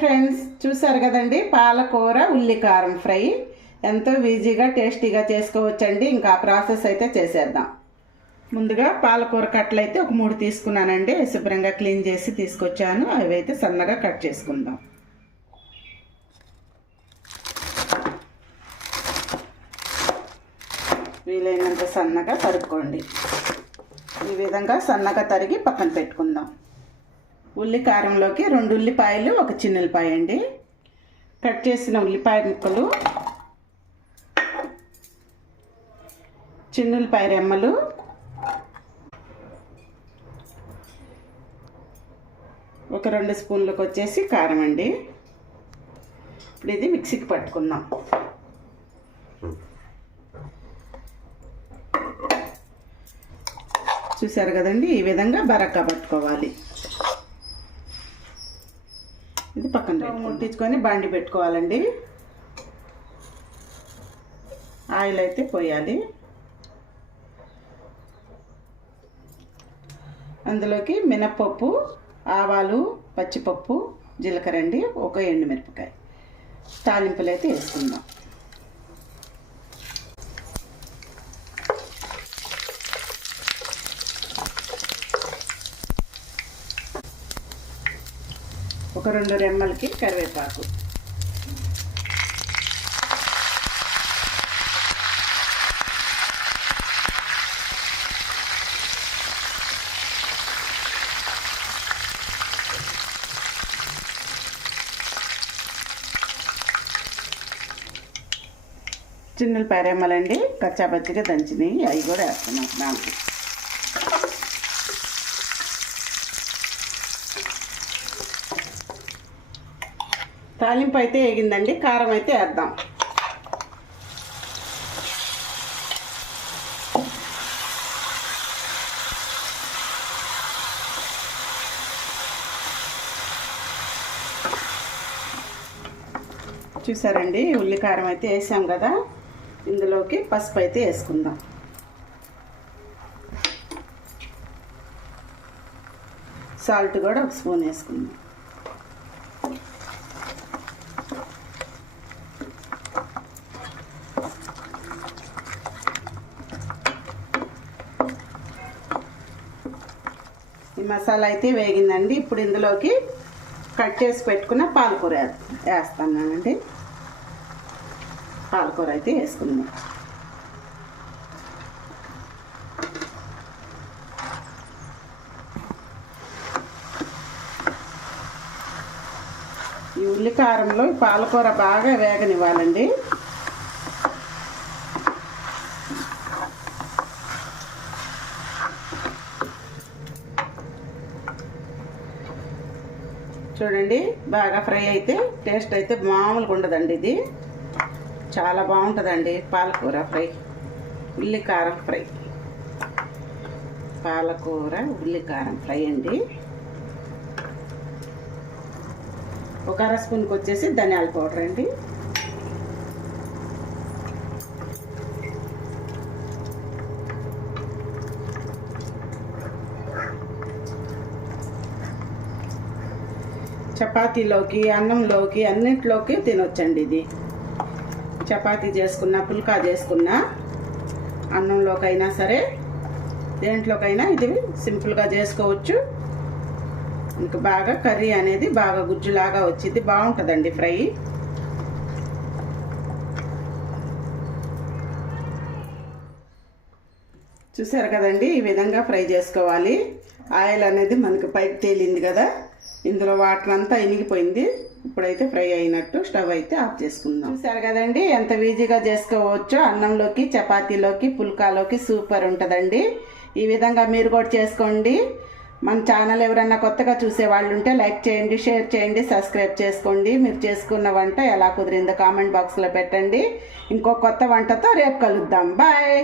Friends, చూసారు కదండి పాలకూర ఉల్లి కారం ఫ్రై ఎంతో ఈజీగా టేస్టీగా చేసుకోవచ్చండి. ఇంకా ప్రాసెస్ అయితే చేసేద్దాం. ముందుగా పాలకూర కట్టలు అయితే ఒక 3 తీసుకున్నానండి. శుభ్రంగా క్లీన్ చేసి తీసుకొచ్చాను. అవి అయితే సన్నగా కట్ చేసుకుందాం. వీలైనంత సన్నగా తరుక్కోండి. ఈ విధంగా సన్నగా తరిగి పక్కన పెట్టుకుందాం. ఉల్లి కారంలోకి 2 ఉల్లిపాయలు, 1 చిన్న ఉల్లిపాయ అండి. కట్ చేసిన ఉల్లిపాయ ముక్కలు, చిన్న ఉల్లిపాయ రెమ్మలు, ఒక 2 స్పూన్లకు వచ్చేసి కారం అండి. ఇప్పుడు ఇది మిక్సీకి పట్టుకుందాం. చూసారు కదండి, ఈ విధంగా బరక్గా పట్టుకోవాలి. ఇది పక్కన ముట్టించుకొని బండి పెట్టుకోవాలండి. ఆయిల్ అయితే పోయాలి. అందులోకి మినప్పప్పు, ఆవాలు, పచ్చిపప్పు, జీలకర్ర అండి, 1 ఎండుమిరపకాయ, తాలింపులు అయితే వేసుకుందాం. ఒక 2 రెమ్మలకి కరివేపాకు, చిన్నపాయ రెమ్మలండి, కచ్చాపచ్చిగా దంచినవి, అవి కూడా వేస్తున్నాం దాంట్లో. తాలింపు అయితే వేగిందండి. కారం అయితే వేద్దాం. చూసారండి, ఉల్లి కారం అయితే వేసాం కదా. ఇందులోకి పసుపు అయితే వేసుకుందాం. సాల్ట్ కూడా 1 స్పూన్ వేసుకుందాం. ఈ మసాలా అయితే వేగిందండి. ఇప్పుడు ఇందులోకి కట్ చేసి పెట్టుకున్న పాలకూర వేస్తానండి. పాలకూర అయితే వేసుకుందాం. ఈ ఉల్లి కారంలో పాలకూర బాగా వేగనివ్వాలండి. చూడండి, బాగా ఫ్రై అయితే టేస్ట్ అయితే మామూలుగా ఉండదండి. ఇది చాలా బాగుంటుందండి పాలకూర ఫ్రై, ఉల్లి కారం ఫ్రై. పాలకూర ఉల్లి కారం ఫ్రై అండి. ఒక 1/2 స్పూన్కి వచ్చేసి ధనియాల పౌడర్ అండి. చపాతీలోకి, అన్నంలోకి, అన్నింటిలోకి తినొచ్చండి. ఇది చపాతీ చేసుకున్నా, పుల్కా చేసుకున్నా, అన్నంలోకైనా సరే, దేంట్లోకైనా ఇది సింపుల్గా చేసుకోవచ్చు. ఇంకా బాగా కర్రీ అనేది బాగా గుజ్జులాగా వచ్చింది, బాగుంటుందండి ఫ్రై. చూసారు కదండి, ఈ విధంగా ఫ్రై చేసుకోవాలి. ఆయిల్ అనేది మనకి పైకి తేలింది కదా, ఇందులో వాటర్ అంతా ఇనిగిపోయింది. ఇప్పుడైతే ఫ్రై అయినట్టు స్టవ్ అయితే ఆఫ్ చేసుకుందాం. చూసారు కదండి, ఎంత ఈజీగా చేసుకోవచ్చో. అన్నంలోకి, చపాతీలోకి, పుల్కాలోకి సూపర్ ఉంటుందండి. ఈ విధంగా మీరు కూడా చేసుకోండి. మన ఛానల్ ఎవరన్నా కొత్తగా చూసే వాళ్ళు ఉంటే లైక్ చేయండి, షేర్ చేయండి, సబ్స్క్రైబ్ చేసుకోండి. మీరు చేసుకున్న వంట ఎలా కుదిరిందో కామెంట్ బాక్స్లో పెట్టండి. ఇంకో కొత్త వంటతో రేపు కలుద్దాం. బాయ్.